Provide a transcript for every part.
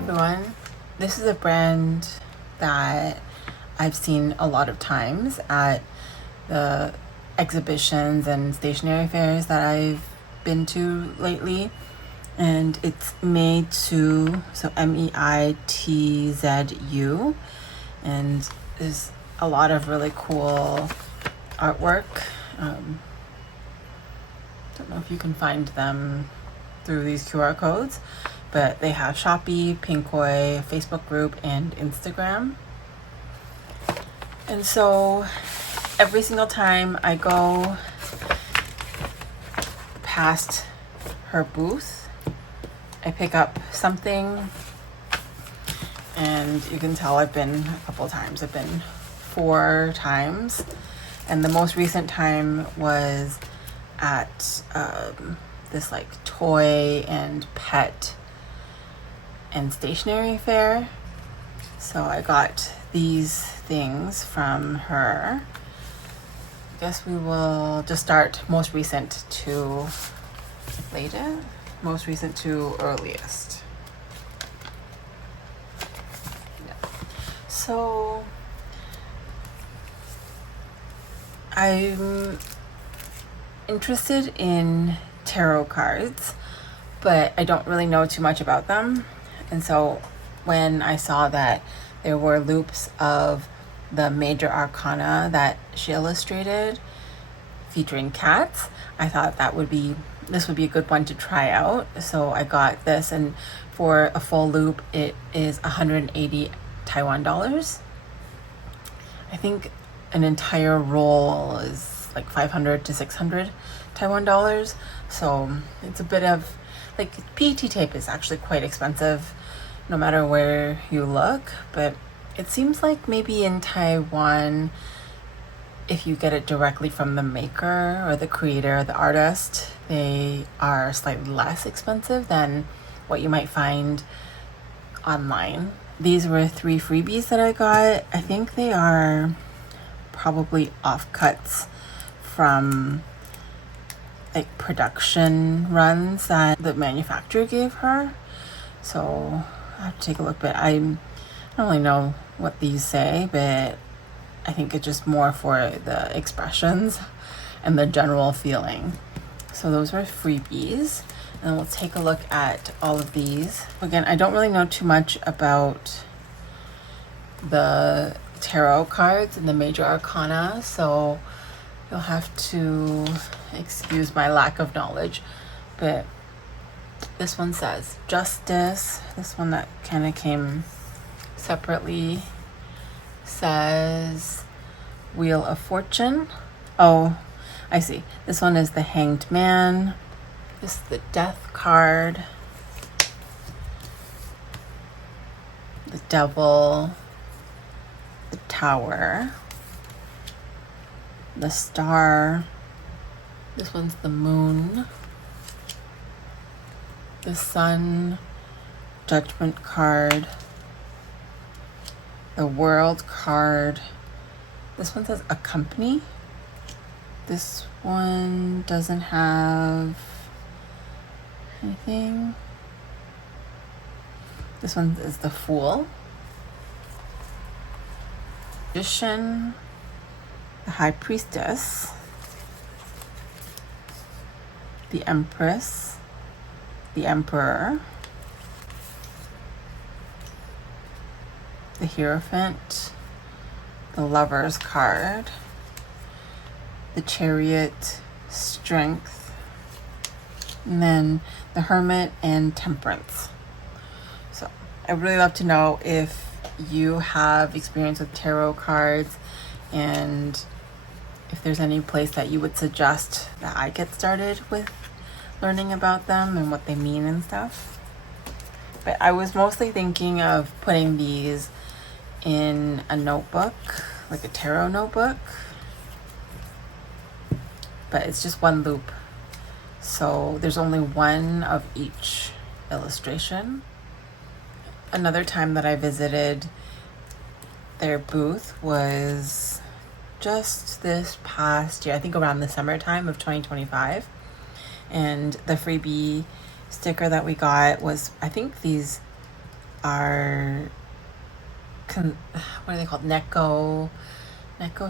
everyone. This is a brand that I've seen a lot of times at the exhibitions and stationery fairs that I've been to lately. And it's MeiTzu, so MEITZU. And there's a lot of really cool artwork. Don't know if you can find them through these QR codes, but they have Shopee, Pinkoi, Facebook group, and Instagram. And so every single time I go past her booth, I pick up something, and you can tell I've been a couple times. I've been 4 times, and the most recent time was at this like toy and pet and stationery fair. So I got these things from her. I guess we will just start most recent to latest, most recent to earliest. Yeah. So I'm interested in tarot cards, but I don't really know too much about them. And so when I saw that there were loops of the major arcana that she illustrated featuring cats, I thought this would be a good one to try out. So I got this, and for a full loop it is 180 Taiwan dollars. I think an entire roll is like 500 to 600 Taiwan dollars. So it's a bit of like PET tape is actually quite expensive no matter where you look, but it seems like maybe in Taiwan, if you get it directly from the maker or the creator, the artist, they are slightly less expensive than what you might find online. These were 3 freebies that I got. I think they are probably offcuts from like production runs that the manufacturer gave her. So I have to take a look, but I don't really know what these say, but I think it's just more for the expressions and the general feeling. So those were freebies, and we'll take a look at all of these. Again, I don't really know too much about the tarot cards and the major arcana, so you'll have to excuse my lack of knowledge. But this one says justice. This one that kind of came separately says Wheel of Fortune. Oh, I see. This one is the Hanged Man. This is the Death card. The Devil. The Tower. The Star. This one's the Moon. The Sun. Judgment card. The World card. This one says Accompany. This one doesn't have anything. This one is the Fool. Magician. The High Priestess. The Empress. The Emperor. The Hierophant. The Lover's card. The Chariot. Strength. And then the Hermit and Temperance. So I'd really love to know if you have experience with tarot cards, and if there's any place that you would suggest that I get started with learning about them and what they mean and stuff. But I was mostly thinking of putting these in a notebook, like a tarot notebook. But it's just one loop, so there's only one of each illustration. Another time that I visited their booth was just this past year, I think around the summertime of 2025. And the freebie sticker that we got was, I think, these are, what are they called? Neko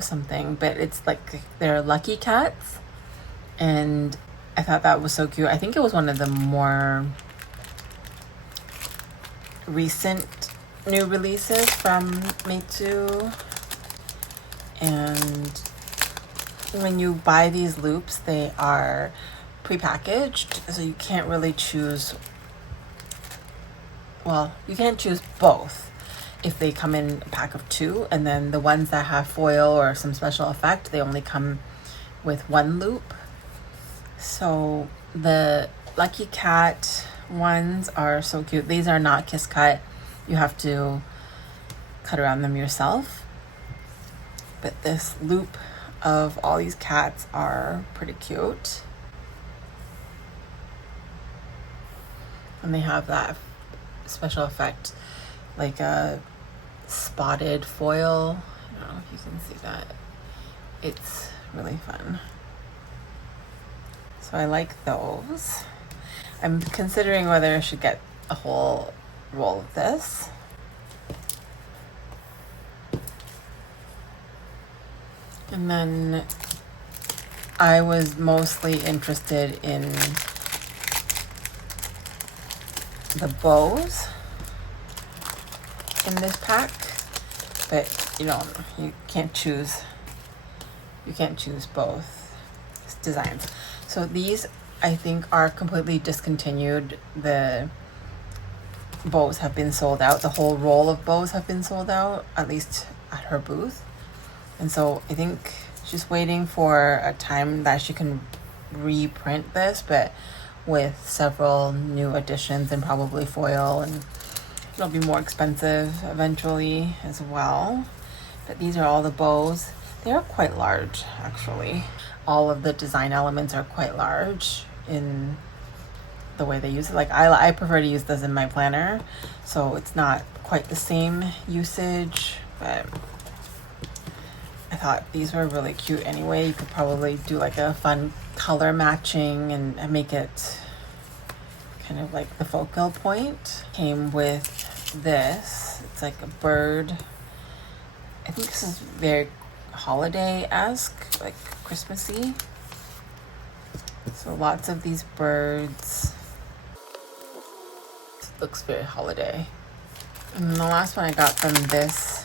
something, but it's like they're lucky cats. And I thought that was so cute. I think it was one of the more recent new releases from MeiTzu. And when you buy these loops, they are prepackaged, so you can't really choose. Well, you can't choose both if they come in a pack of 2, and then the ones that have foil or some special effect, they only come with 1 loop. So the Lucky Cat ones are so cute. These are not kiss cut. You have to cut around them yourself. But this loop of all these cats are pretty cute. And they have that special effect, like a spotted foil. I don't know if you can see that. It's really fun. So I like those. I'm considering whether I should get a whole roll of this. And then I was mostly interested in the bows in this pack, but you can't choose both designs. So these, I think, are completely discontinued. The bows have been sold out. The whole roll of bows have been sold out, at least at her booth. And so I think she's waiting for a time that she can reprint this, but with several new additions and probably foil, and it'll be more expensive eventually as well. But these are all the bows. They're quite large, actually. All of the design elements are quite large in the way they use it. Like I prefer to use this in my planner, so it's not quite the same usage, but I thought these were really cute anyway. You could probably do like a fun color matching and make it kind of like the focal point. Came with this. It's like a bird. I think this is very holiday-esque, like Christmassy. So lots of these birds. It looks very holiday. And the last one I got from this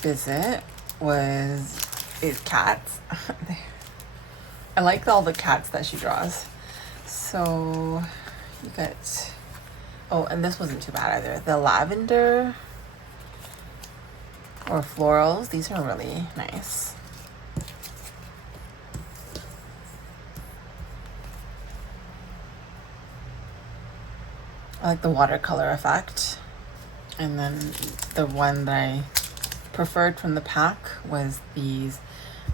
visit is cats. I like all the cats that she draws. So you get, oh, and this wasn't too bad either. The lavender or florals, these are really nice. I like the watercolor effect. And then the one that I preferred from the pack was these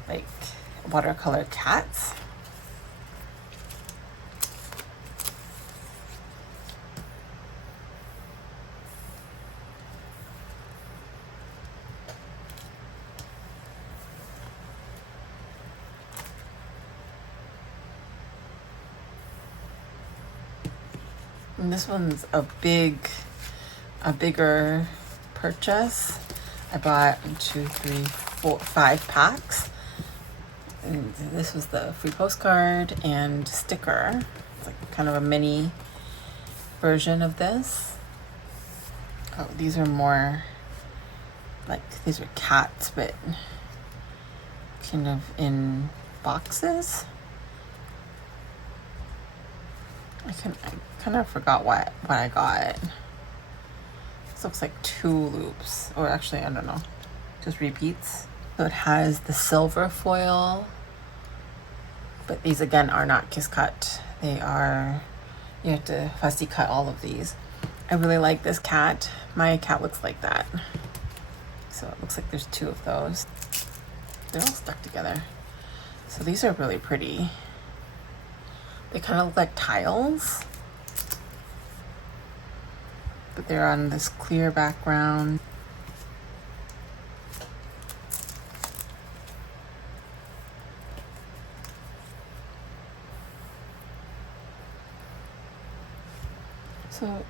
like watercolor cats. And this one's a bigger purchase. I bought 2, 3, 4, 5 packs. And this was the free postcard and sticker. It's like kind of a mini version of this. Oh, these are more like, these are cats, but kind of in boxes. I kind of forgot what I got. This looks like 2 loops, or actually, I don't know, just repeats. So it has the silver foil, but these again are not kiss cut. They are, you have to fussy cut all of these. I really like this cat. My cat looks like that. So it looks like there's 2 of those. They're all stuck together. So these are really pretty. They kind of look like tiles, but they're on this clear background. So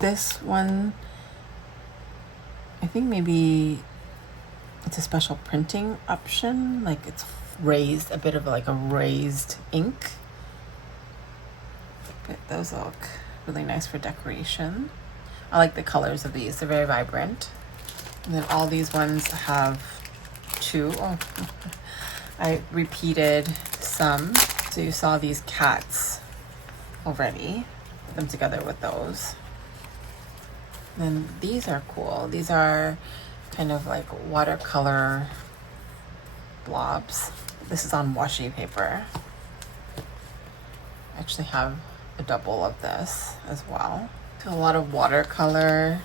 this one, I think maybe it's a special printing option, like it's raised, a bit of like a raised ink. But those look really nice for decoration. I like the colors of these, they're very vibrant. And then all these ones have two. Oh, I repeated some. So you saw these cats already. Put them together with those. And then these are cool. These are kind of like watercolor blobs. This is on washi paper. I actually have a double of this as well. So a lot of watercolor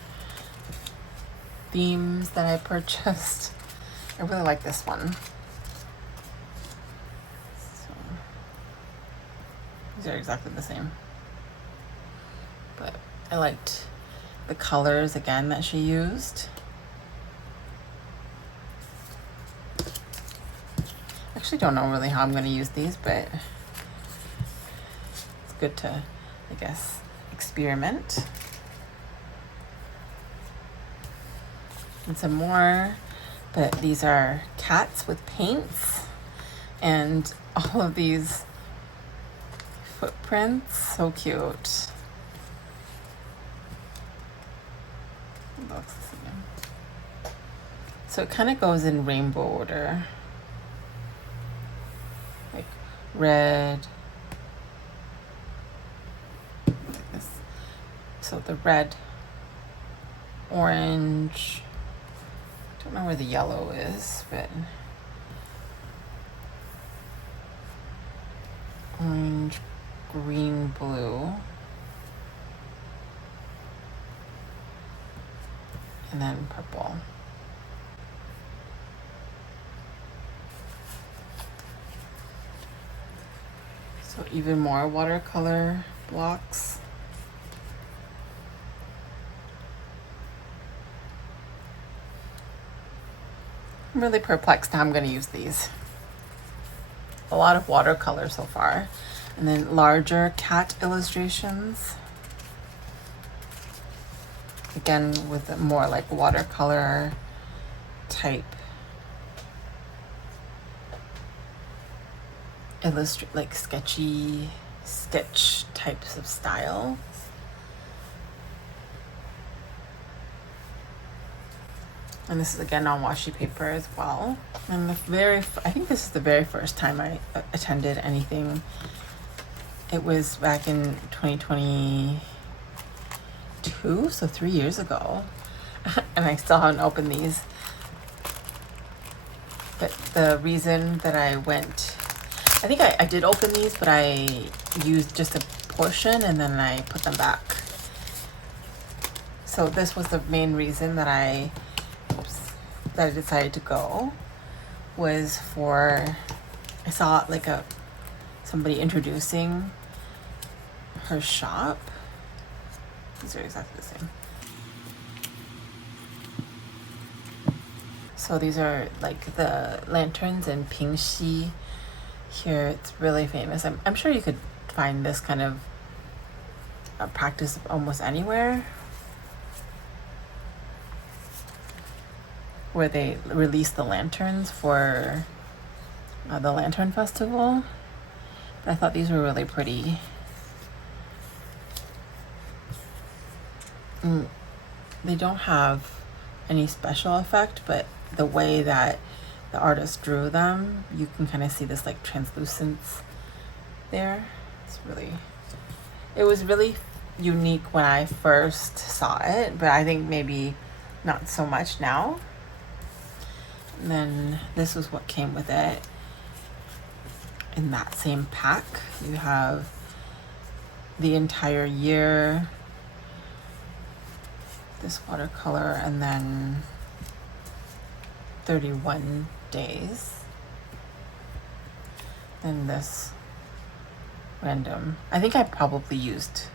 themes that I purchased. I really like this one. So, these are exactly the same. But I liked the colors again that she used. I actually don't know really how I'm going to use these, but it's good to, I guess, experiment. And some more, but these are cats with paints and all of these footprints. So cute. It looks the same. So it kind of goes in rainbow order, like red, like this. So the red, orange, don't know where the yellow is, but orange, green, blue, and then purple. So even more watercolor blocks. I'm really perplexed how I'm going to use these. A lot of watercolor so far. And then larger cat illustrations. Again, with a more like watercolor type like sketchy sketch types of style. And this is again on washi paper as well. And I think this is the very first time I attended anything. It was back in 2022, so 3 years ago. And I still haven't opened these. But the reason that I went, I think I did open these, but I used just a portion and then I put them back. So this was the main reason that I decided to go, was for, I saw like somebody introducing her shop. These are exactly the same. So these are like the lanterns in Pingxi. Here it's really famous. I'm sure you could find this kind of practice almost anywhere, where they release the lanterns for the Lantern Festival. But I thought these were really pretty. They don't have any special effect, but the way that the artist drew them, you can kind of see this like translucence there. It was really unique when I first saw it, but I think maybe not so much now. And then this was what came with it. In that same pack, you have the entire year, this watercolor, and then 31 days. And this random. I think I probably used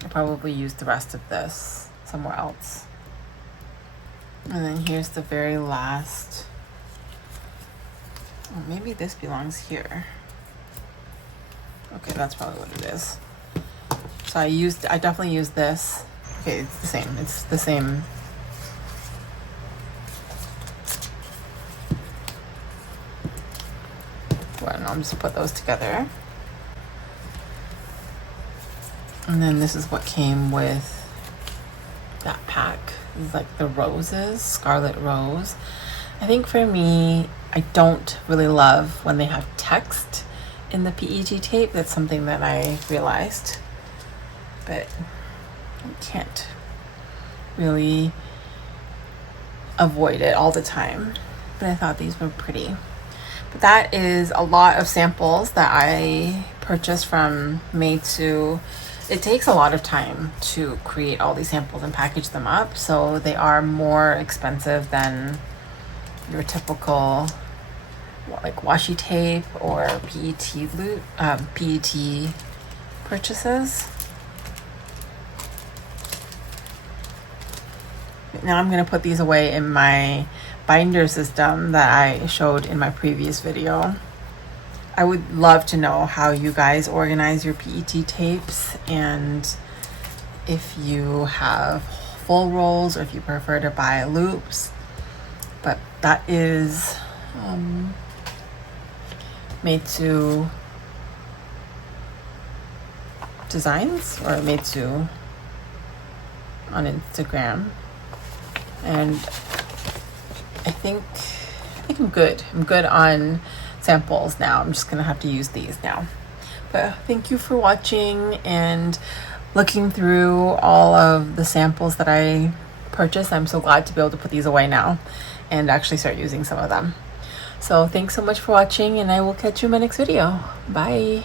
the rest of this somewhere else. And then here's the very last. Oh, maybe this belongs here. Okay, that's probably what it is. So I definitely used this Okay, it's the same. It's the same. Well, I'll just put those together. And then this is what came with that pack. It's like the roses, scarlet rose. I think for me, I don't really love when they have text in the PET tape. That's something that I realized, but I can't really avoid it all the time. But I thought these were pretty. But that is a lot of samples that I purchased from MeiTzu. It takes a lot of time to create all these samples and package them up, so they are more expensive than your typical like washi tape or PET purchases. Now I'm going to put these away in my binder system that I showed in my previous video. I would love to know how you guys organize your PET tapes, and if you have full rolls or if you prefer to buy loops. But that is MeiTzu Designs or MeiTzu on Instagram. And I think I'm good. I'm good on samples now. I'm just gonna have to use these now. But thank you for watching and looking through all of the samples that I purchased. I'm so glad to be able to put these away now and actually start using some of them. So thanks so much for watching, and I will catch you in my next video. Bye.